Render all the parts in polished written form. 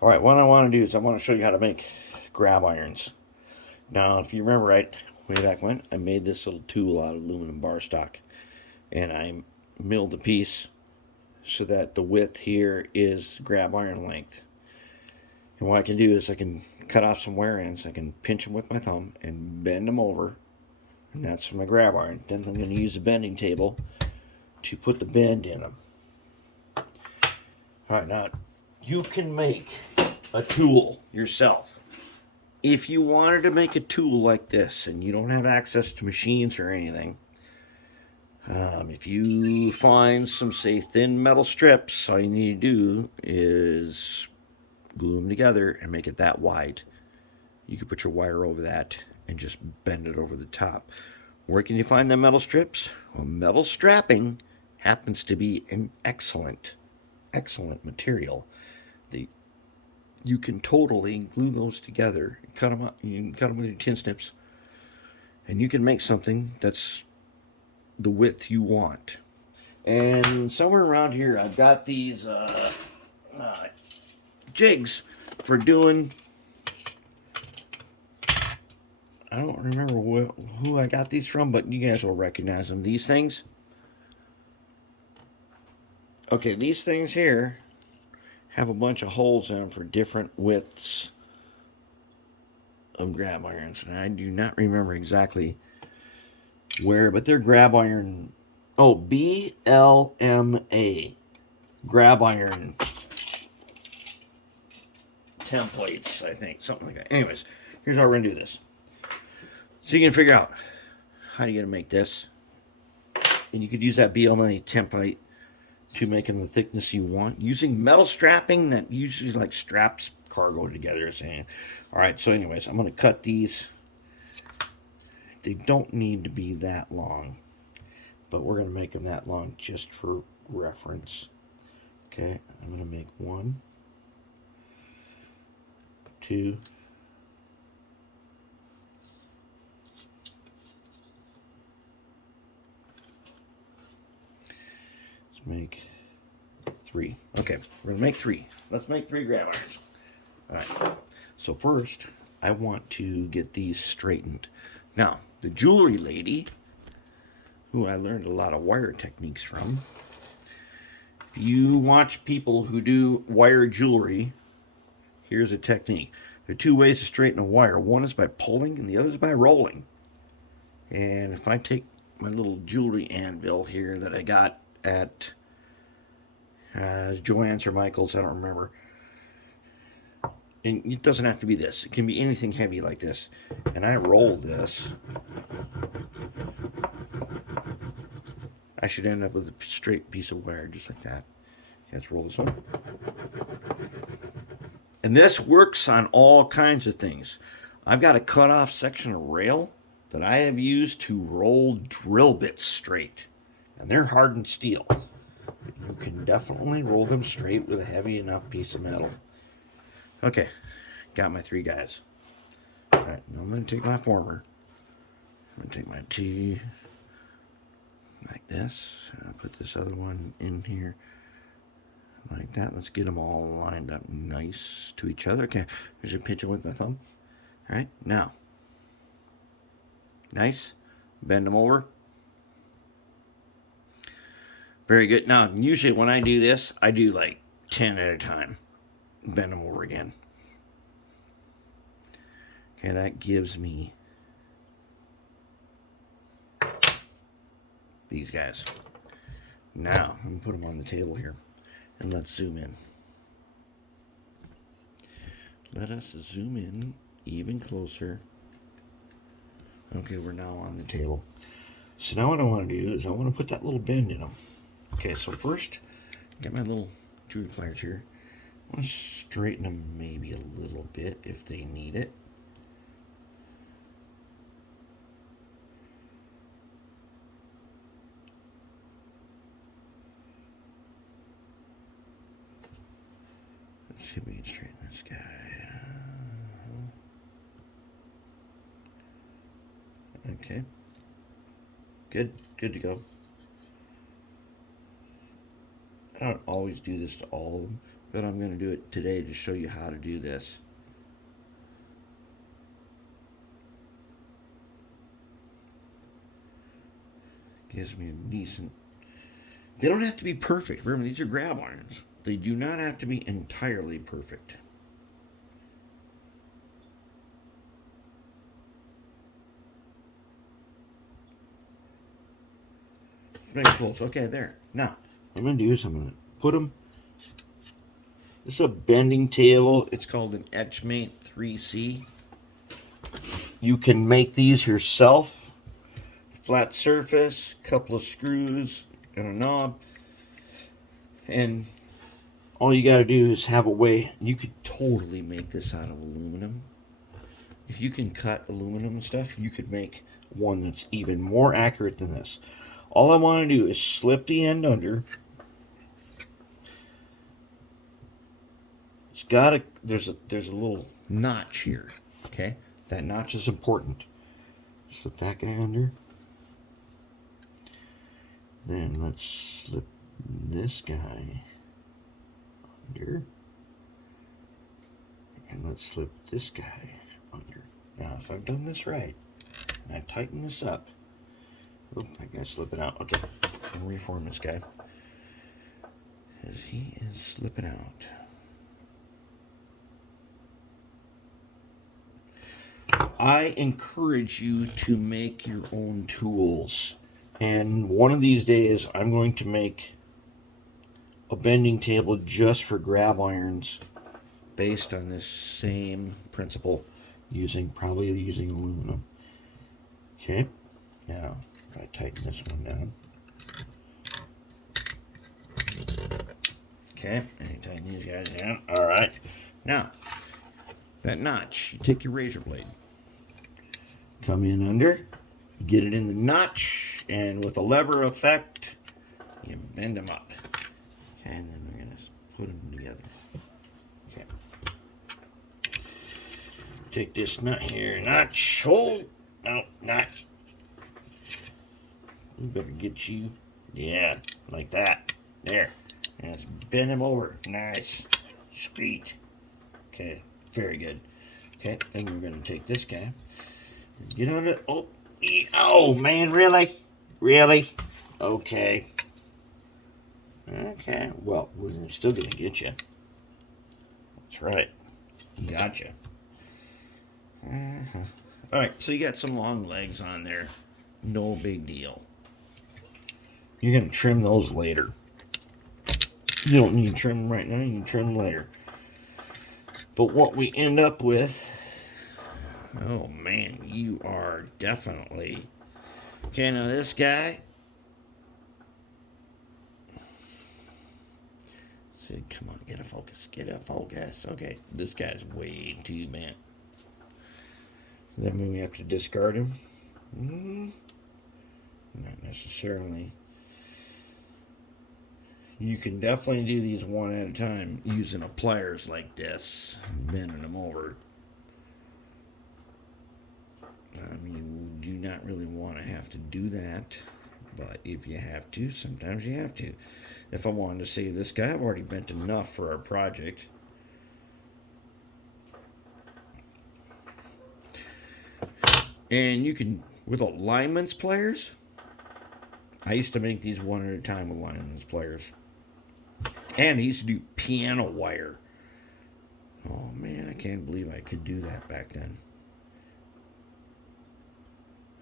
All right, what I want to do is I want to show you how to make grab irons. Now, if you remember right, way back when, I made this little tool out of aluminum bar stock. And I milled the piece so that the width here is grab iron length. And what I can do is I can cut off some wear ends. I can pinch them with my thumb and bend them over. And that's for my grab iron. Then I'm going to use a bending table to put the bend in them. All right, now you can make a tool yourself. If you wanted to make a tool like this and you don't have access to machines or anything, if you find some, say, thin metal strips, all you need to do is glue them together and make it that wide. You can put your wire over that and just bend it over the top. Where can you find the metal strips? Well, metal strapping happens to be an excellent material. You can totally glue those together, cut them up. You can cut them with your tin snips, and you can make something that's the width you want. And somewhere around here, I've got these jigs for doing. I don't remember who I got these from, but you guys will recognize them. These things. Okay, these things here have a bunch of holes in them for different widths of grab irons. And I do not remember exactly where, but they're grab iron. Oh, BLMA. Grab iron templates, I think. Something like that. Anyways, here's how we're going to do this. So you can figure out how you're going to make this. And you could use that BLMA template to make them the thickness you want using metal strapping that usually like straps cargo together. Saying, all right, so anyways, I'm going to cut these. They don't need to be that long, but we're going to make them that long just for reference. Okay, I'm going to make 1, 2, 3. Okay, we're gonna make 3. Let's make 3 grab irons. All right. So first, I want to get these straightened. Now, the jewelry lady, who I learned a lot of wire techniques from. If you watch people who do wire jewelry, here's a technique. There are 2 ways to straighten a wire. One is by pulling, and the other is by rolling. And if I take my little jewelry anvil here that I got at Joann's or Michael's, I don't remember. And it doesn't have to be this. It can be anything heavy like this. And I roll this. I should end up with a straight piece of wire just like that. Let's roll this one. And this works on all kinds of things. I've got a cut off section of rail that I have used to roll drill bits straight. And they're hardened steel. You can definitely roll them straight with a heavy enough piece of metal. Okay, got my 3 guys. All right, now I'm going to take my former. I'm going to take my T like this. I'll put this other one in here like that. Let's get them all lined up nice to each other. Okay, here's a picture with my thumb. All right, now, nice. Bend them over. Very good. Now, usually when I do this, I do like 10 at a time. Bend them over again. Okay, that gives me these guys. Now, I'm going to put them on the table here. And let's zoom in. Let us zoom in even closer. Okay, we're now on the table. So now what I want to do is I want to put that little bend in them. Okay, so first, get my little jewelry pliers here. I want to straighten them maybe a little bit if they need it. Let's see if we can straighten this guy. Okay. Good to go. I don't always do this to all of them, but I'm going to do it today to show you how to do this. Gives me a decent... They don't have to be perfect. Remember, these are grab irons. They do not have to be entirely perfect. Very close. Okay, there. Now, what I'm going to do is I'm going to put them... This is a bending table. It's called an Etchmate 3C. You can make these yourself. Flat surface, couple of screws, and a knob. And all you got to do is have a way. You could totally make this out of aluminum. If you can cut aluminum and stuff, you could make one that's even more accurate than this. All I want to do is slip the end under. It's got a there's a little notch here. Okay, that notch is important. Slip that guy under. Then let's slip this guy under. And let's slip this guy under. Now, if I've done this right, and I tighten this up, oh, I gotta slip it out. Okay, I'm gonna reform this guy. As he is slipping out. I encourage you to make your own tools. And one of these days, I'm going to make a bending table just for grab irons based on this same principle, probably using aluminum. Okay, now if I tighten this one down. Okay, and you tighten these guys down. All right, now that notch, you take your razor blade, come in under, get it in the notch, and with a lever effect, you bend them up. Okay, and then we're going to put them together. Okay. Take this nut here, notch, hold. No, not. You better get you, yeah, like that. There. And let's bend them over. Nice. Sweet. Okay, very good. Okay, then we're going to take this guy. Get on it. Oh, man, really? Really? Okay. Okay, well, we're still going to get you. That's right. Gotcha. Alright, so you got some long legs on there. No big deal. You're going to trim those later. You don't need to trim them right now. You can trim them later. But what we end up with... Oh, man, you are definitely... Okay, now this guy... See, come on, get a focus. Get a focus. Okay, this guy's way too bent. Does that mean we have to discard him? Not necessarily. You can definitely do these one at a time using a pliers like this, bending them over. You do not really want to have to do that, but if you have to, sometimes you have to. If I wanted to save this guy, I've already bent enough for our project. And you can, with alignments pliers, I used to make these one at a time with alignments pliers. And I used to do piano wire. Oh man, I can't believe I could do that back then.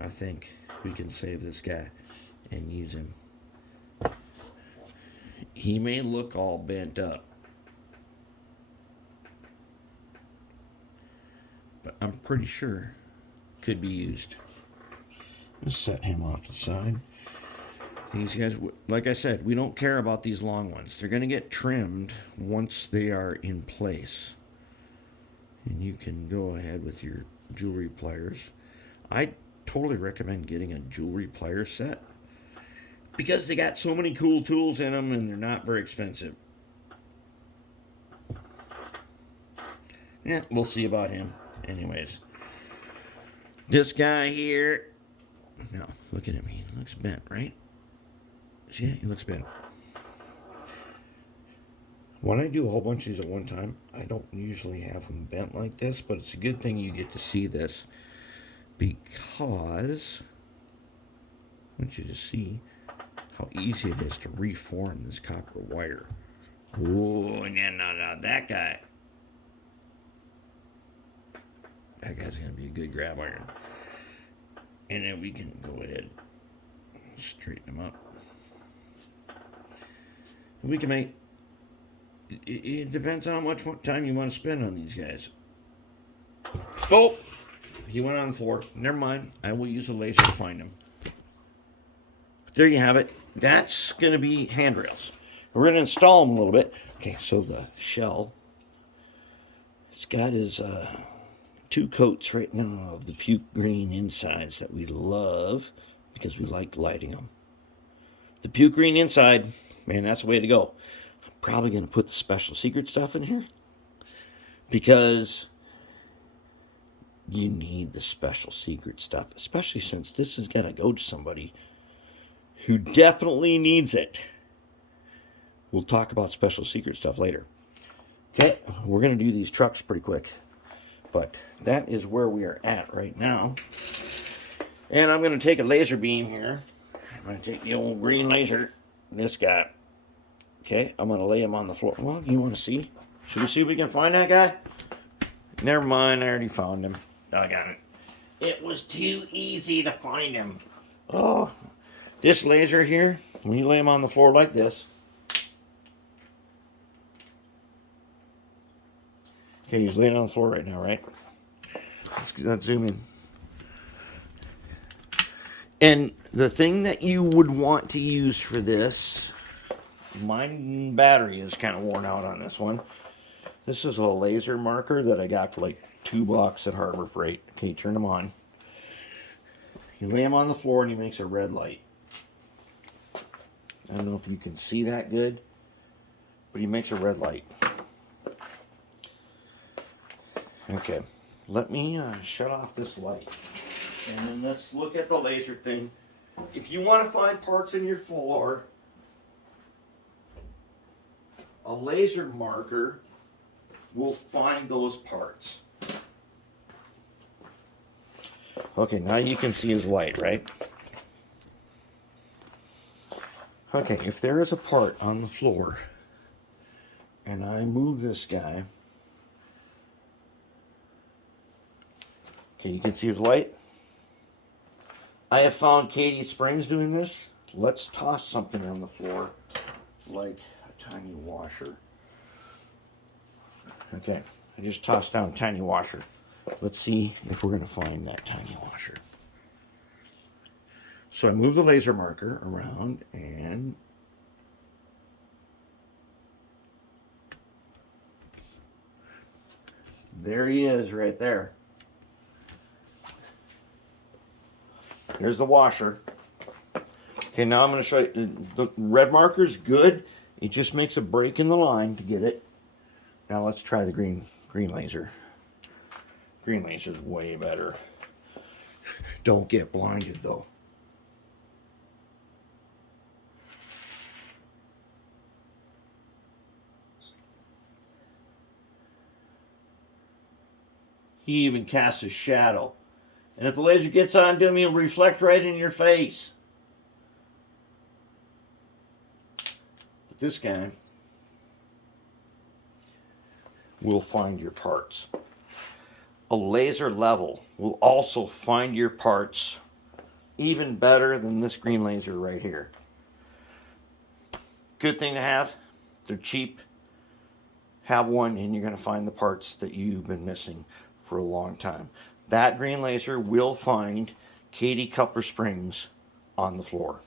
I think we can save this guy and use him. He may look all bent up, but I'm pretty sure could be used. Just set him off the side. These guys, like I said, we don't care about these long ones. They're going to get trimmed once they are in place. And you can go ahead with your jewelry pliers. I totally recommend getting a jewelry plier set because they got so many cool tools in them and they're not very expensive. Yeah, we'll see about him. Anyways, this guy here, now look at him. He looks bent, right? See, he looks bent. When I do a whole bunch of these at one time, I don't usually have them bent like this, but it's a good thing you get to see this because I want you to see how easy it is to reform this copper wire. Oh, no, that guy. That guy's going to be a good grab iron. And then we can go ahead and straighten him up. And we can make... It depends on how much time you want to spend on these guys. Oh! He went on the floor. Never mind. I will use a laser to find him. But there you have it. That's going to be handrails. We're going to install them a little bit. Okay, so the shell, it's got his 2 coats right now of the puke green insides that we love because we like lighting them. The puke green inside, man, that's the way to go. I'm probably going to put the special secret stuff in here because you need the special secret stuff, especially since this is going to go to somebody who definitely needs it. We'll talk about special secret stuff later. Okay, we're going to do these trucks pretty quick. But that is where we are at right now. And I'm going to take a laser beam here. I'm going to take the old green laser, this guy. Okay, I'm going to lay him on the floor. Well, you want to see? Should we see if we can find that guy? Never mind, I already found him. I got it. It was too easy to find him. Oh, this laser here, when you lay him on the floor like this. Okay, he's laying on the floor right now, right? Let's zoom in. And the thing that you would want to use for this, my battery is kind of worn out on this one. This is a laser marker that I got for like $2 at Harbor Freight. Okay, turn them on. You lay him on the floor and he makes a red light. I don't know if you can see that good, but he makes a red light. Okay, let me shut off this light. And then let's look at the laser thing. If you want to find parts in your floor, a laser marker will find those parts. Okay, now you can see his light, right? Okay, if there is a part on the floor, and I move this guy, okay, you can see his light. I have found Katie Springs doing this. Let's toss something on the floor, like a tiny washer. Okay, I just tossed down a tiny washer. Let's see if we're going to find that tiny washer. So I move the laser marker around and there he is right there. Here's the washer. Okay, now I'm going to show you. The red marker is good. It just makes a break in the line to get it. Now let's try the green laser. Green laser is way better. Don't get blinded though. He even casts a shadow. And if the laser gets on to him, he'll reflect right in your face. But this guy will find your parts. A laser level will also find your parts even better than this green laser right here. Good thing to have. They're cheap. Have one and you're going to find the parts that you've been missing for a long time. That green laser will find Katie Copper Springs on the floor.